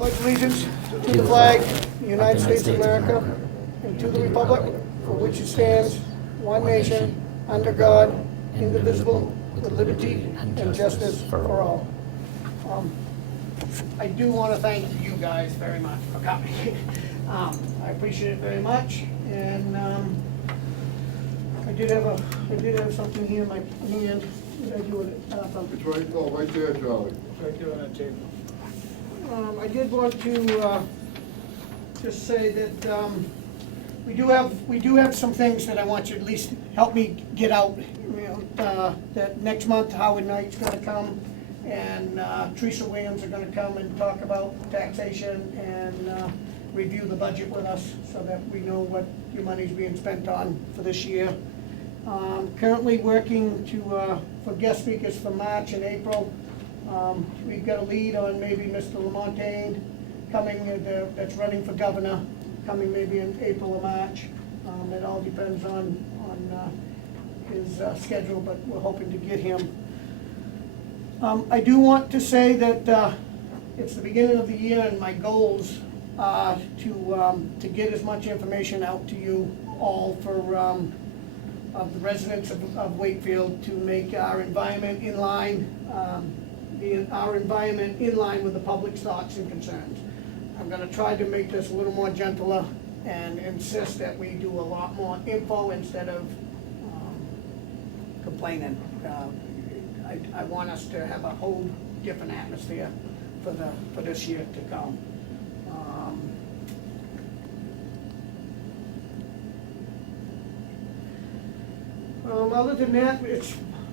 Pledge allegiance to the flag of the United States of America and to the republic for which it stands, one nation, under God, indivisible, with liberty and justice for all. I do want to thank you guys very much for coming. I appreciate it very much, and I did have something here in my hand. What did I do with it? It's right there, Charlie. Right there on that table. I did want to just say that we do have some things that I want you to at least help me get out. You know, that next month Howard Knight's going to come, and Teresa Williams are going to come and talk about taxation and review the budget with us, so that we know what your money's being spent on for this year. Currently working for guest speakers for March and April. We've got a lead on maybe Mr. Lamontagne coming, that's running for governor, coming maybe in April or March. It all depends on his schedule, but we're hoping to get him. I do want to say that it's the beginning of the year, and my goals are to get as much information out to you all for of the residents of Wakefield, to make our environment in line, with the public's thoughts and concerns. I'm going to try to make this a little more gentler and insist that we do a lot more info instead of complaining. I want us to have a whole different atmosphere for this year to come. Other than that,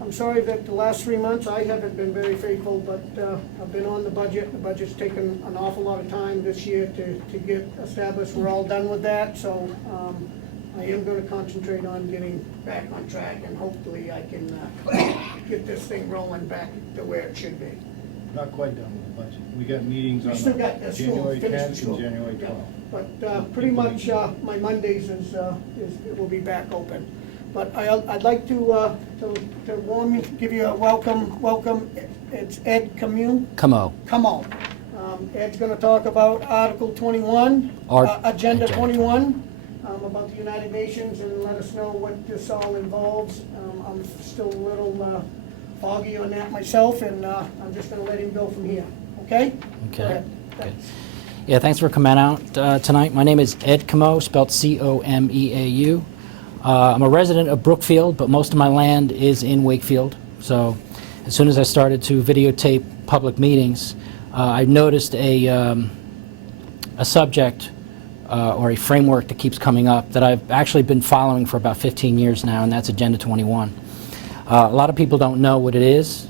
I'm sorry that the last 3 months I haven't been very faithful, but I've been on the budget. The budget's taken an awful lot of time this year to get established. We're all done with that, so I am going to concentrate on getting back on track, and hopefully I can get this thing rolling back to where it should be. Not quite done with the budget. We got meetings We on still got the school, January finish the 10th school. and January 12th. Yeah. But pretty much my Mondays will be back open. But I'd like to give you a welcome. It's Ed Comeau. Comeau. Ed's going to talk about Article 21, Agenda 21, about the United Nations, and let us know what this all involves. I'm still a little foggy on that myself, and I'm just going to let him go from here. Okay? Okay. Go ahead. Thanks. Yeah, thanks for coming out tonight. My name is Ed Comeau, spelled C-O-M-E-A-U. I'm a resident of Brookfield, but most of my land is in Wakefield. So as soon as I started to videotape public meetings, I noticed a subject or a framework that keeps coming up that I've actually been following for about 15 years now, and that's Agenda 21. A lot of people don't know what it is.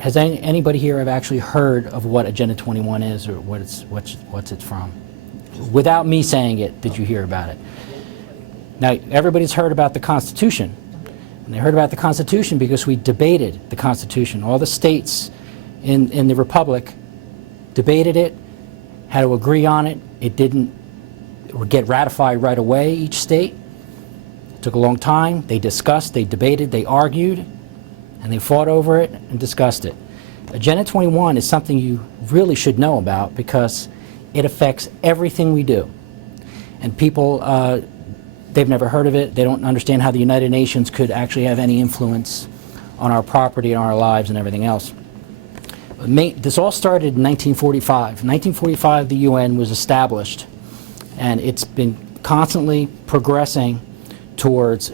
Has anybody here have actually heard of what Agenda 21 is, or what's it from? Without me saying it, did you hear about it? Now, everybody's heard about the Constitution, and they heard about the Constitution because we debated the Constitution. All the states in the Republic debated it, had to agree on it. It didn't get ratified right away, each state. It took a long time. They discussed, they debated, they argued, and they fought over it and discussed it. Agenda 21 is something you really should know about because it affects everything we do. And people, they've never heard of it. They don't understand how the United Nations could actually have any influence on our property and our lives and everything else. This all started in 1945. In 1945, the UN was established, and it's been constantly progressing towards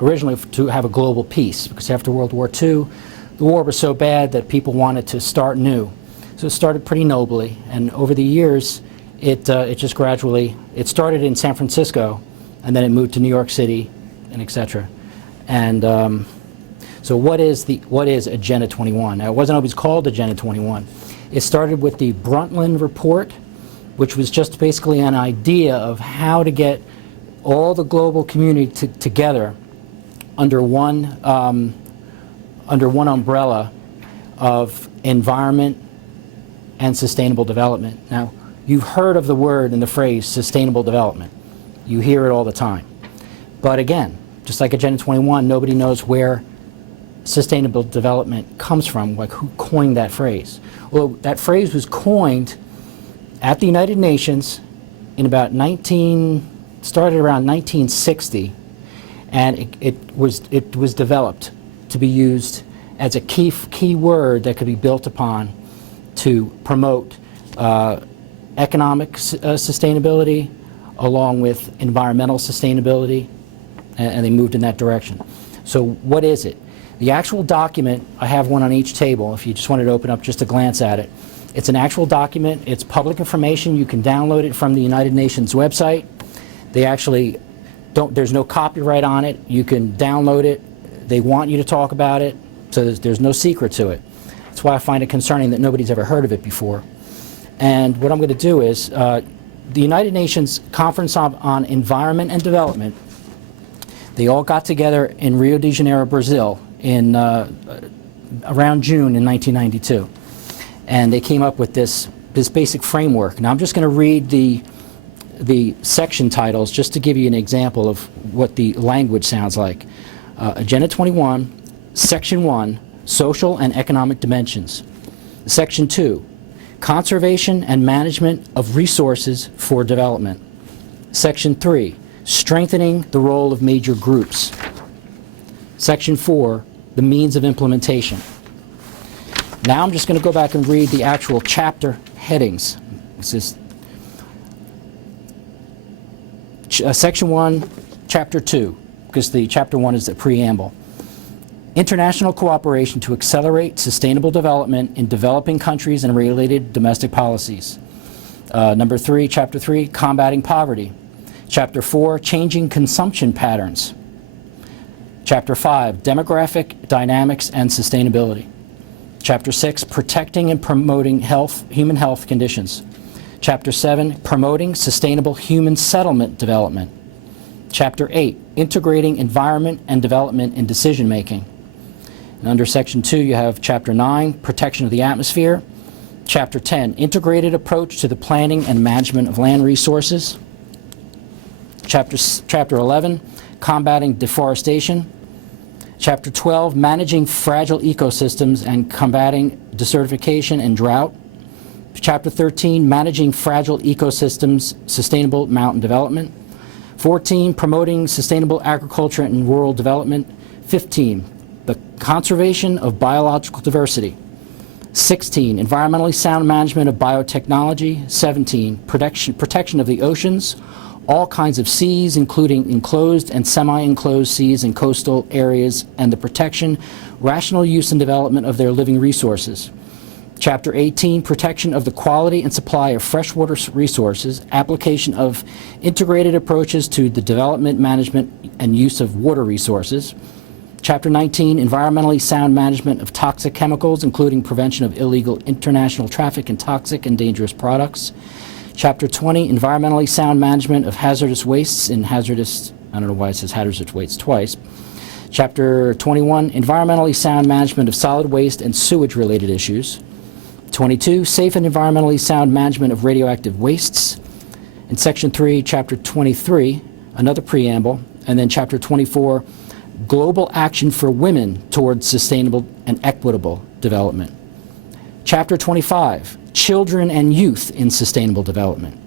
originally to have a global peace, because after World War II, the war was so bad that people wanted to start new. So it started pretty nobly, and over the years, it just gradually, it started in San Francisco, and then it moved to New York City, and etc. And so what is Agenda 21? Now, it wasn't always called Agenda 21. It started with the Brundtland Report, which was just basically an idea of how to get all the global community together under one umbrella of environment and sustainable development. Now, you've heard of the word and the phrase sustainable development. You hear it all the time. But again, just like Agenda 21, nobody knows where sustainable development comes from, like who coined that phrase. Well, that phrase was coined at the United Nations in about started around 1960, and it was developed to be used as a key word that could be built upon to promote economic sustainability along with environmental sustainability, and they moved in that direction. So what is it? The actual document, I have one on each table if you just wanted to open up just to glance at it. It's an actual document. It's public information. You can download it from the United Nations website. They actually there's no copyright on it. You can download it. They want you to talk about it, so there's no secret to it. That's why I find it concerning that nobody's ever heard of it before. And what I'm going to do is, the United Nations Conference on Environment and Development, they all got together in Rio de Janeiro, Brazil, in around June in 1992. And they came up with this basic framework. Now I'm just going to read the section titles just to give you an example of what the language sounds like. Agenda 21, Section 1, Social and Economic Dimensions. Section 2, Conservation and Management of Resources for Development. Section 3, Strengthening the Role of Major Groups. Section 4, The Means of Implementation. Now I'm just going to go back and read the actual chapter headings. This is Section 1, Chapter 2, because the Chapter 1 is the preamble. International cooperation to accelerate sustainable development in developing countries and related domestic policies. Number 3, Chapter 3, Combating Poverty. Chapter 4, Changing Consumption Patterns. Chapter 5, Demographic Dynamics and Sustainability. Chapter 6, Protecting and Promoting Human Health Conditions. Chapter 7, Promoting Sustainable Human Settlement Development. Chapter 8, Integrating Environment and Development in Decision Making. And under Section 2, you have Chapter 9, Protection of the Atmosphere. Chapter 10, Integrated Approach to the Planning and Management of Land Resources. Chapter 11, Combating Deforestation. Chapter 12, Managing Fragile Ecosystems and Combating Desertification and Drought. Chapter 13, Managing Fragile Ecosystems, Sustainable Mountain Development. 14, Promoting Sustainable Agriculture and Rural Development. 15, the Conservation of Biological Diversity. 16, Environmentally Sound Management of Biotechnology. 17, Protection of the Oceans, all kinds of seas, including enclosed and semi-enclosed seas and coastal areas, and the protection, rational use and development of their living resources. Chapter 18, Protection of the Quality and Supply of Freshwater Resources, application of integrated approaches to the development, management, and use of water resources. Chapter 19, Environmentally Sound Management of Toxic Chemicals, including prevention of illegal international traffic in toxic and dangerous products. Chapter 20, Environmentally Sound Management of Hazardous Wastes in Hazardous, I don't know why it says hazardous wastes twice. Chapter 21, Environmentally Sound Management of Solid Waste and Sewage-related issues. 22, Safe and Environmentally Sound Management of Radioactive Wastes. In Section 3, Chapter 23, another preamble, and then Chapter 24, Global Action for Women Towards Sustainable and Equitable Development. Chapter 25, Children and Youth in Sustainable Development.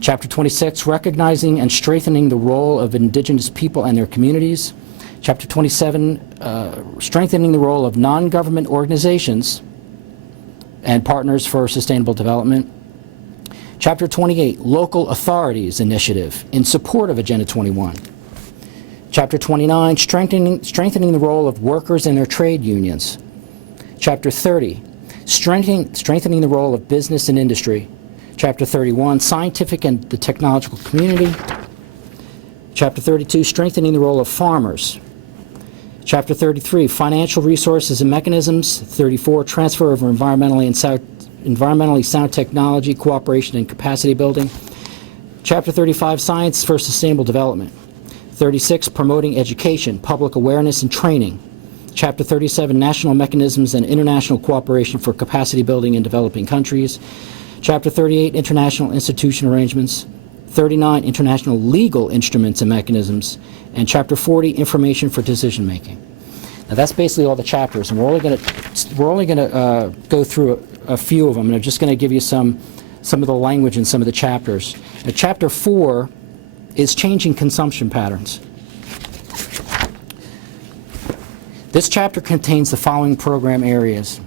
Chapter 26, Recognizing and Strengthening the Role of Indigenous People and Their Communities. Chapter 27, Strengthening the Role of Non-Government Organizations and Partners for Sustainable Development. Chapter 28, Local Authorities Initiative in support of Agenda 21. Chapter 29, Strengthening the Role of Workers and Their Trade Unions. Chapter 30, Strengthening the Role of Business and Industry. Chapter 31, Scientific and the Technological Community. Chapter 32, Strengthening the Role of Farmers. Chapter 33, Financial Resources and Mechanisms. 34, Transfer of environmentally sound technology, cooperation, and capacity building. Chapter 35, Science for Sustainable Development. 36, Promoting Education, Public Awareness, and Training. Chapter 37, National Mechanisms and International Cooperation for Capacity Building in Developing Countries. Chapter 38, International Institution Arrangements. 39, International Legal Instruments and Mechanisms. And Chapter 40, Information for Decision Making. Now that's basically all the chapters, and we're only going to go through a few of them, and I'm just going to give you some of the language in some of the chapters. Now, Chapter 4 is changing consumption patterns. This chapter contains the following program areas.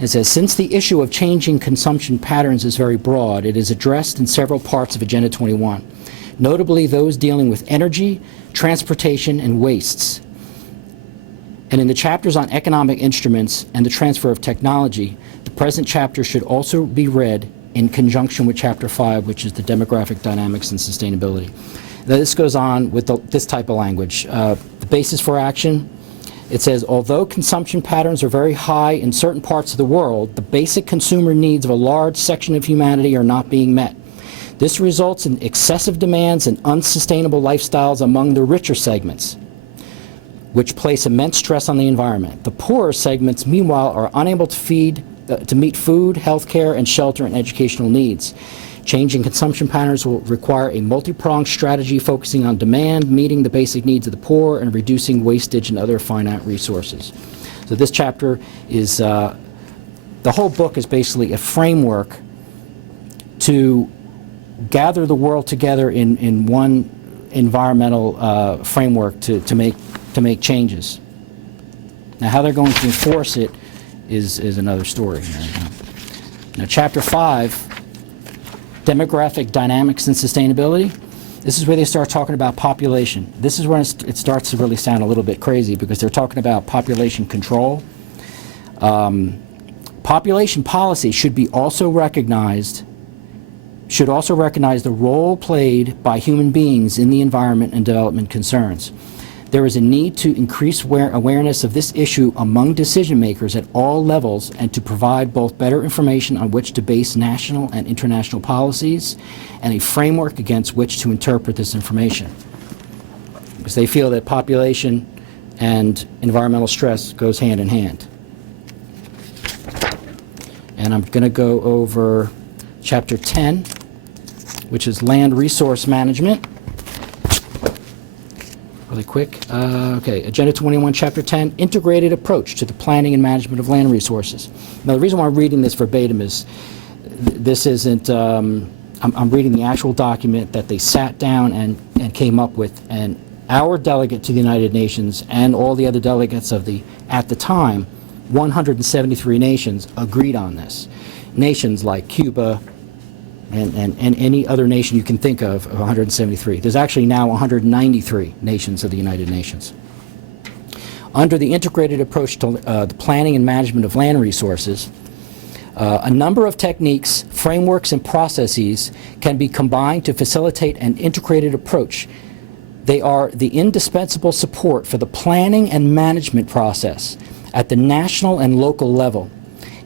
It says, since the issue of changing consumption patterns is very broad, it is addressed in several parts of Agenda 21, notably those dealing with energy, transportation, and wastes. And in the chapters on economic instruments and the transfer of technology, the present chapter should also be read in conjunction with Chapter 5, which is the demographic dynamics and sustainability. Now, this goes on with this type of language. The basis for action. It says, although consumption patterns are very high in certain parts of the world, the basic consumer needs of a large section of humanity are not being met. This results in excessive demands and unsustainable lifestyles among the richer segments, which place immense stress on the environment. The poorer segments, meanwhile, are unable to meet food, health care, and shelter and educational needs. Changing consumption patterns will require a multi-pronged strategy focusing on demand, meeting the basic needs of the poor, and reducing wastage and other finite resources. So this chapter is, the whole book is basically a framework to gather the world together in one environmental framework to make changes. Now, how they're going to enforce it is another story. Now, Chapter 5, demographic dynamics and sustainability. This is where they start talking about population. This is when it starts to really sound a little bit crazy, because they're talking about population control. Population policy should also recognize the role played by human beings in the environment and development concerns. There is a need to increase awareness of this issue among decision makers at all levels, and to provide both better information on which to base national and international policies and a framework against which to interpret this information. Because they feel that population and environmental stress goes hand in hand. And I'm going to go over Chapter 10, which is land resource management. Really quick. Okay, Agenda 21, Chapter 10, integrated approach to the planning and management of land resources. Now, the reason why I'm reading this verbatim is this isn't, I'm reading the actual document that they sat down and came up with, and our delegate to the United Nations and all the other delegates of at the time, 173 nations agreed on this. Nations like Cuba, and any other nation you can think of 173. There's actually now 193 nations of the United Nations. Under the integrated approach to the planning and management of land resources, a number of techniques, frameworks, and processes can be combined to facilitate an integrated approach. They are the indispensable support for the planning and management process at the national and local level,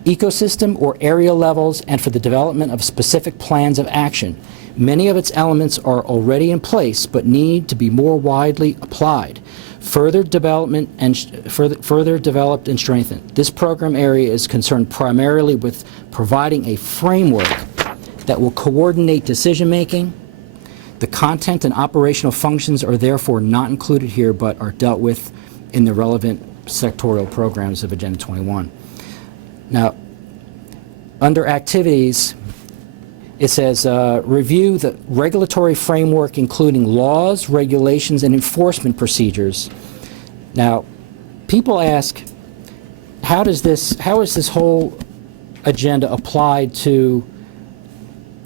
ecosystem or area levels, and for the development of specific plans of action. Many of its elements are already in place but need to be more widely applied, further developed and strengthened. This program area is concerned primarily with providing a framework that will coordinate decision making. The content and operational functions are therefore not included here, but are dealt with in the relevant sectorial programs of Agenda 21. Now, under activities, it says review the regulatory framework, including laws, regulations, and enforcement procedures. Now, people ask, how is this whole agenda applied to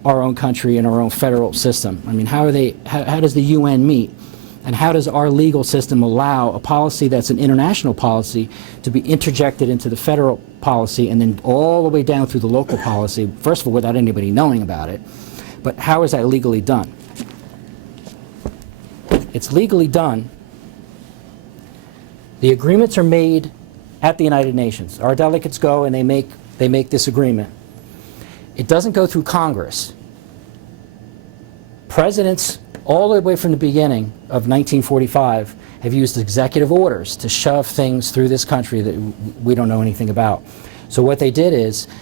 our own country and our own federal system? I mean, how does the UN meet? And how does our legal system allow a policy that's an international policy to be interjected into the federal policy and then all the way down through the local policy, first of all, without anybody knowing about it? But how is that legally done? It's legally done. The agreements are made at the United Nations. Our delegates go and they make this agreement. It doesn't go through Congress. Presidents, all the way from the beginning of 1945, have used executive orders to shove things through this country that we don't know anything about. So what they did is